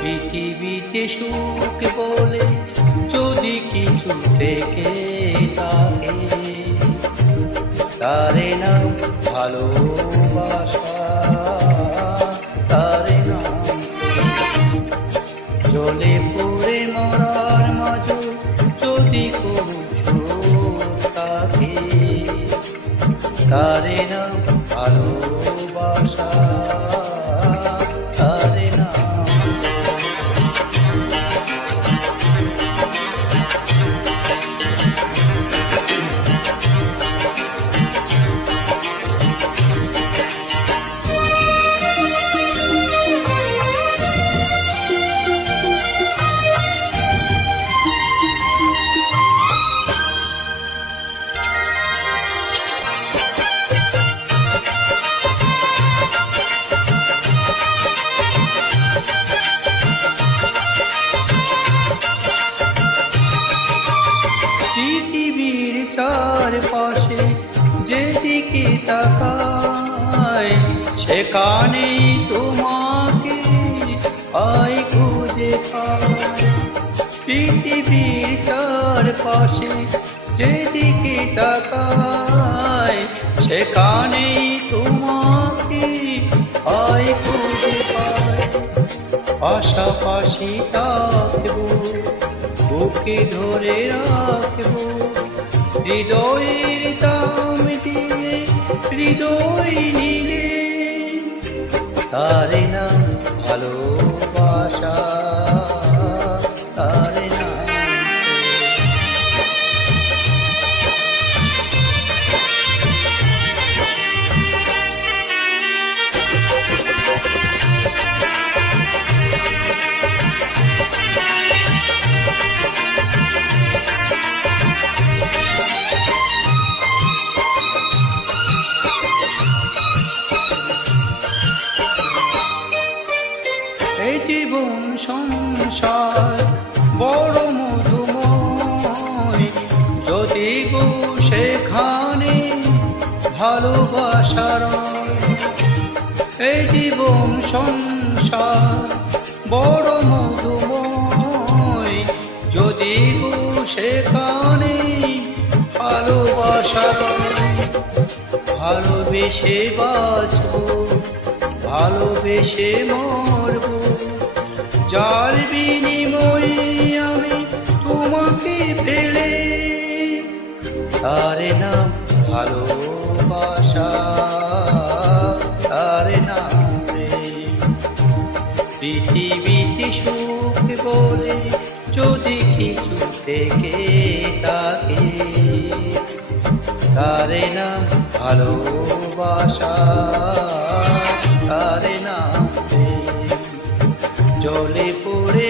পৃথিবীতে সুখ বলে যদি কিছু থেকে থাকে, তারে নাম ভালোবাসা, তারে নাম জ্বলে পড়ে মরার মাঝে যদি কোনো সুখ থাকে, তারে নাম ভালোবাসা, তারে নাম। পৃথিবীর চারপাশে যেদিকে তাকাই, সেখানেই তোমাকে পাই খুঁজে পাই। পৃথিবীর চারপাশে যেদিকে তাকাই, সেখানেই তোমাকে পাই খুঁজে পাই। পাশাপাশি থাকবো, বুকে ধরে রাখবো, হৃদয়ের দাম দিয়ে হৃদয় নিলে, তারে নাম ভালোবাসা, তারে নাম। এই জীবন সংসার বড় মধুময়, যদি গো সেখানে ভালোবাসার। এই জীবন সংসার বড় মধুময়, যদি গো সেখানে ভালোবাসার। ভালোবেসে বাঁচবো, ভালোবেসে মরবো, যার বিনিময়ে আমি তোমাকে পেলে, তারে নাম ভালোবাসা, তারে নাম প্রেম। পৃথিবীতে সুখ বলে যদি কিছু থেকে থাকে, তারে নাম ভালোবাসা, তারে নাম জ্বলে পড়ে